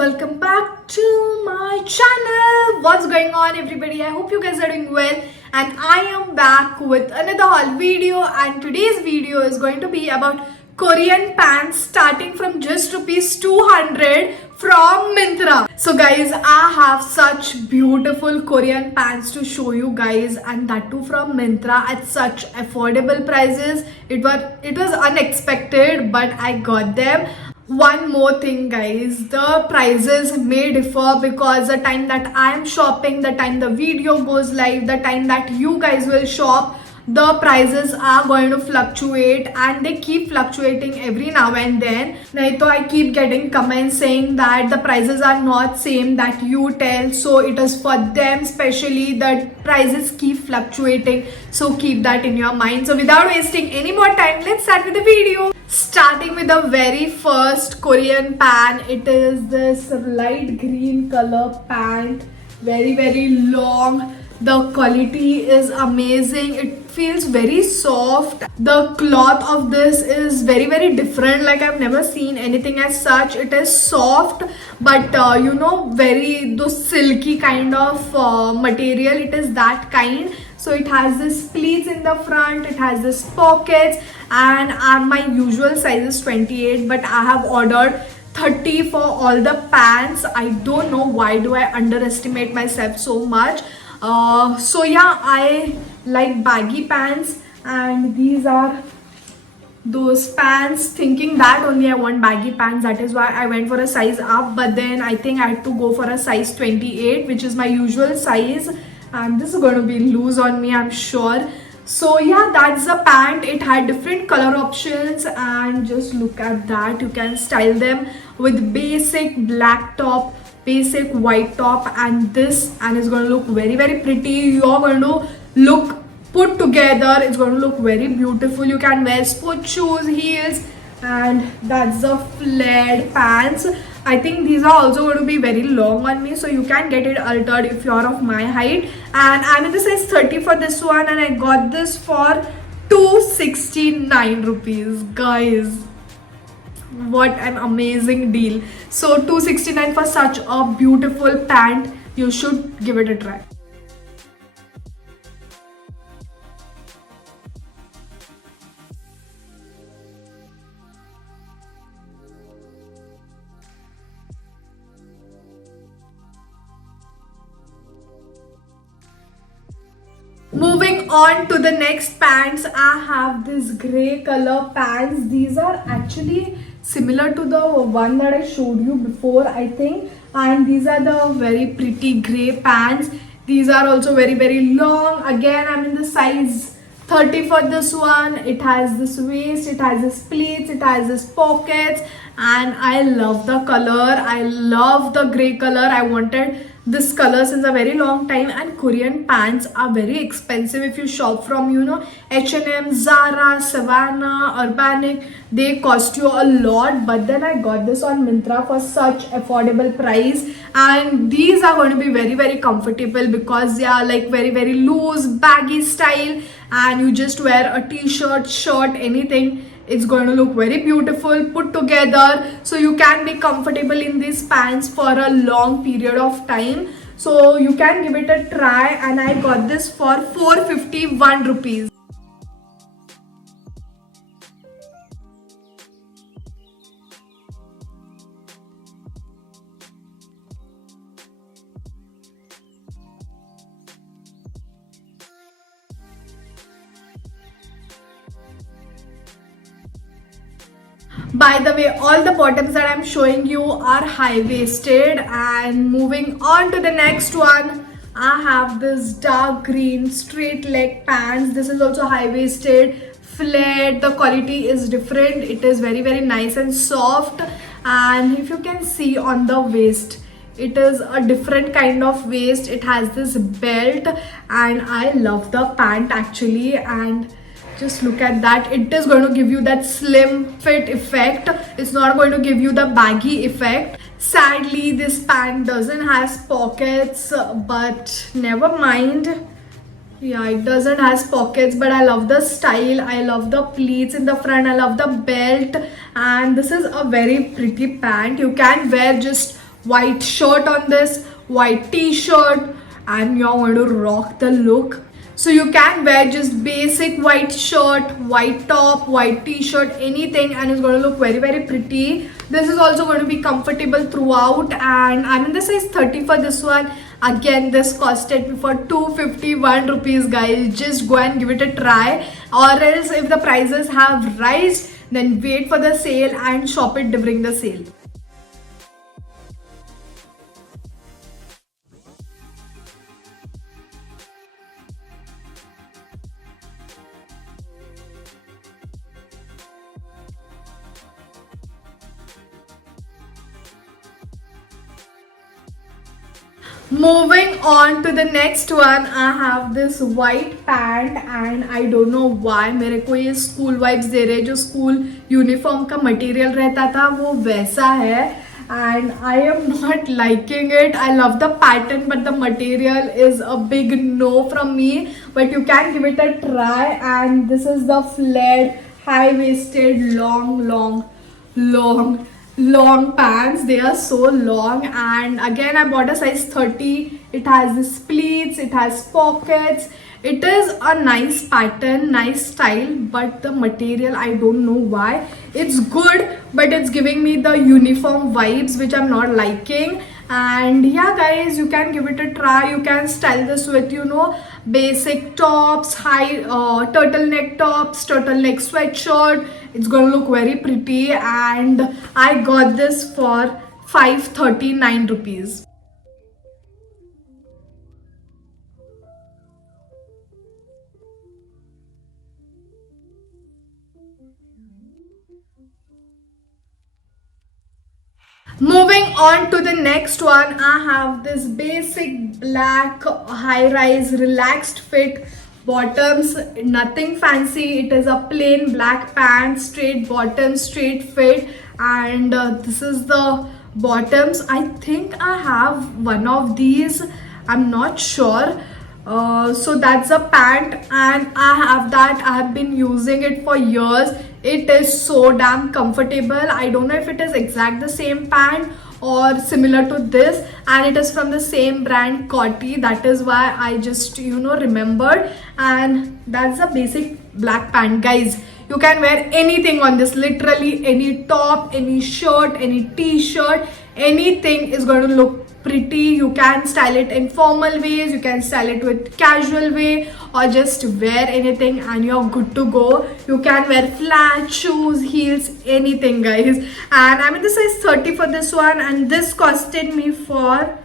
welcome back to my channel. What's going on, everybody? I hope you guys are doing well, and I am back with another haul video. And today's video is going to be about Korean pants starting from just rupees 200 from Myntra. So guys, I have such beautiful Korean pants to show you guys, and that too from Myntra at such affordable prices. It was unexpected, but I got them. One more thing guys, the prices may differ because the time that I am shopping, the time the video goes live, the time that you guys will shop, the prices are going to fluctuate, and they keep fluctuating every now and then. Naito, I keep getting comments saying that the prices are not same that you tell, so it is for them specially that prices keep fluctuating, so keep that in your mind. So without wasting any more time, let's start with the video. Starting with the very first Korean pant, it is this light green color pant, very long. The quality is amazing. It feels very soft. The cloth of this is very different. Like I've never seen anything as such. It is soft, but very those silky kind of material. It is that kind. So it has this pleats in the front, it has this pockets, and my usual size is 28, but I have ordered 30 for all the pants. I don't know why do I underestimate myself so much. So yeah, I like baggy pants, and these are those pants. Thinking that only I want baggy pants, that is why I went for a size up, but then I think I had to go for a size 28, which is my usual size, and this is going to be loose on me, I'm sure. So yeah, that's the pant. It had different color options, and just look at that. You can style them with basic black top, basic white top, and this, and it's going to look very pretty. You're going to look put together. It's going to look very beautiful. You can wear sports shoes, heels, and that's the flared pants. I think these are also going to be very long on me, so you can get it altered if you're of my height. And I'm in the size 30 for this one, and I got this for 269 rupees. Guys, what an amazing deal. So 269 for such a beautiful pant. You should give it a try. Moving on to the next pants, I have this grey color pants. These are actually similar to the one that I showed you before, I think, and these are the very pretty grey pants. These are also very long. Again, I'm in the size 30 for this one. It has this waist, it has this pleats, it has this pockets, and I love the color. I love the grey color. I wanted this color since a very long time, and Korean pants are very expensive if you shop from H&M, Zara, Savannah, Urbanic. They cost you a lot, but then I got this on Myntra for such affordable price, and these are going to be very comfortable because they are like very loose, baggy style, and you just wear a t-shirt, shirt, anything. It's going to look very beautiful put together, so you can be comfortable in these pants for a long period of time. So you can give it a try, and I got this for 451 rupees. By the way, all the bottoms that I'm showing you are high-waisted. And moving on to the next one, I have this dark green straight leg pants. This is also high-waisted, flared. The quality is different. It is very nice and soft. And if you can see on the waist, it is a different kind of waist. It has this belt, and I love the pant actually. And just look at that. It is going to give you that slim fit effect. It's not going to give you the baggy effect. Sadly, this pant doesn't have pockets, but never mind. Yeah, it doesn't has pockets, but I love the style. I love the pleats in the front. I love the belt, and this is a very pretty pant. You can wear just white shirt on this, white t-shirt, and you're going to rock the look. So you can wear just basic white shirt, white top, white t-shirt, anything, and it's going to look very, very pretty. This is also going to be comfortable throughout, and I'm in the size 30 for this one. Again, this costed me for 251 rupees, guys. Just go and give it a try, or else if the prices have risen, then wait for the sale and shop it during the sale. Moving on to the next one, I have this white pant and I don't know why मेरे को ये school vibes दे रहे, जो school uniform का material रहता था वो वैसा है, and I am not liking it. I love the pattern but the material is a big no from me, but you can give it a try. And this is the flared high-waisted long pants. They are so long, and again I bought a size 30. It has the pleats, it has pockets. It is a nice pattern, nice style, but the material, I don't know why. It's good, but it's giving me the uniform vibes which I'm not liking. And yeah, guys, you can give it a try. You can style this with, you know, basic tops, high turtleneck tops, turtleneck sweatshirt. It's gonna look very pretty, and I got this for 539 rupees. Moving on to the next one, I have this basic black high-rise relaxed fit bottoms, nothing fancy. It is a plain black pants, straight bottom, straight fit, and this is the bottoms. I think I have one of these, I'm not sure. So that's a pant, and I have that. I have been using it for years. It is so damn comfortable. I don't know if it is exact the same pant or similar to this, and it is from the same brand Coty. That is why I just, you know, remembered. And that's a basic black pant, guys. You can wear anything on this, literally any top, any shirt, any t-shirt, anything is going to look pretty. You can style it in formal ways, you can style it with casual way, or just wear anything and you're good to go. You can wear flat shoes, heels, anything, guys. And I'm in the size 30 for this one, and this costed me for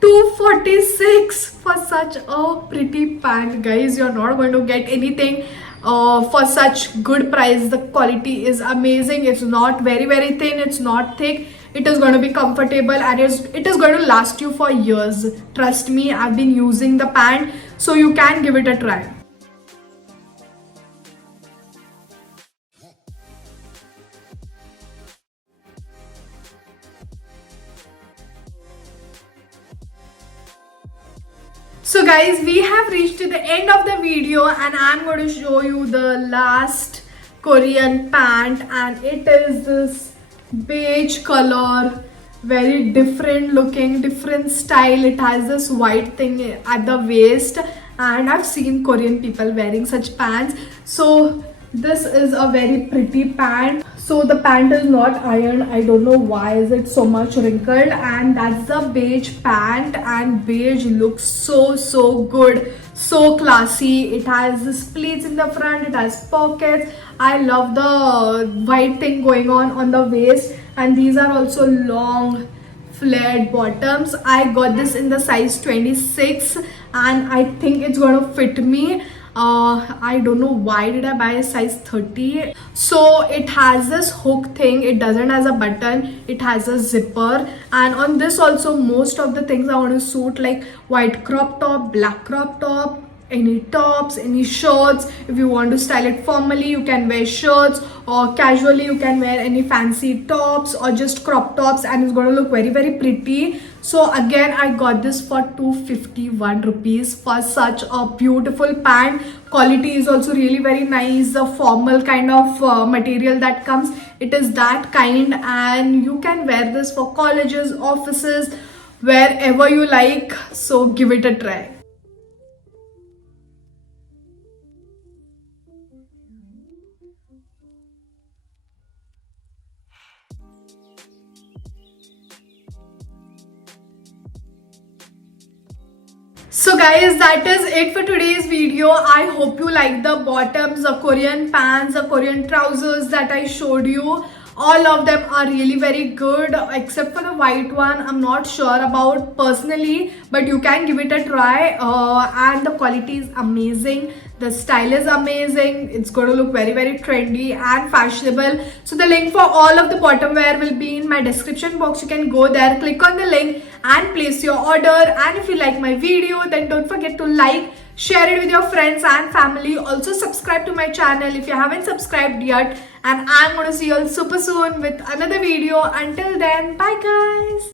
246 for such a pretty pant, guys. You're not going to get anything for such good price. The quality is amazing. It's not very, very thin, it's not thick. It is going to be comfortable, and it is going to last you for years. Trust me, I've been using the pant, so you can give it a try. So guys, we have reached to the end of the video, and I'm going to show you the last Korean pant, and it is this beige color, very different looking, different style. It has this white thing at the waist, and I've seen Korean people wearing such pants. So this is a very pretty pant. So the pant is not ironed. I don't know why is it so much wrinkled, and that's the beige pant, and beige looks so good, so classy. It has the pleats in the front, it has pockets. I love the white thing going on the waist, and these are also long flared bottoms. I got this in the size 26, and I think it's going to fit me. I don't know why did I buy a size 30. So it has this hook thing. It doesn't has a button, it has a zipper. And on this also, most of the things I want to suit, like white crop top, black crop top, any tops, any shirts. If you want to style it formally, you can wear shirts, or casually you can wear any fancy tops or just crop tops, and it's going to look very, very pretty. So again, I got this for 251 rupees for such a beautiful pant. Quality is also really very nice. The formal kind of material that comes, it is that kind, and you can wear this for colleges, offices, wherever you like. So give it a try. So guys, that is it for today's video. I hope you like the bottoms, the Korean pants, the Korean trousers that I showed you. All of them are really very good, except for the white one. I'm not sure about personally, but you can give it a try. And the quality is amazing. The style is amazing. It's going to look very, very trendy and fashionable. So the link for all of the bottom wear will be in my description box. You can go there, click on the link and place your order. And if you like my video, then don't forget to like, share it with your friends and family. Also subscribe to my channel if you haven't subscribed yet. And I'm going to see you all super soon with another video. Until then, bye guys.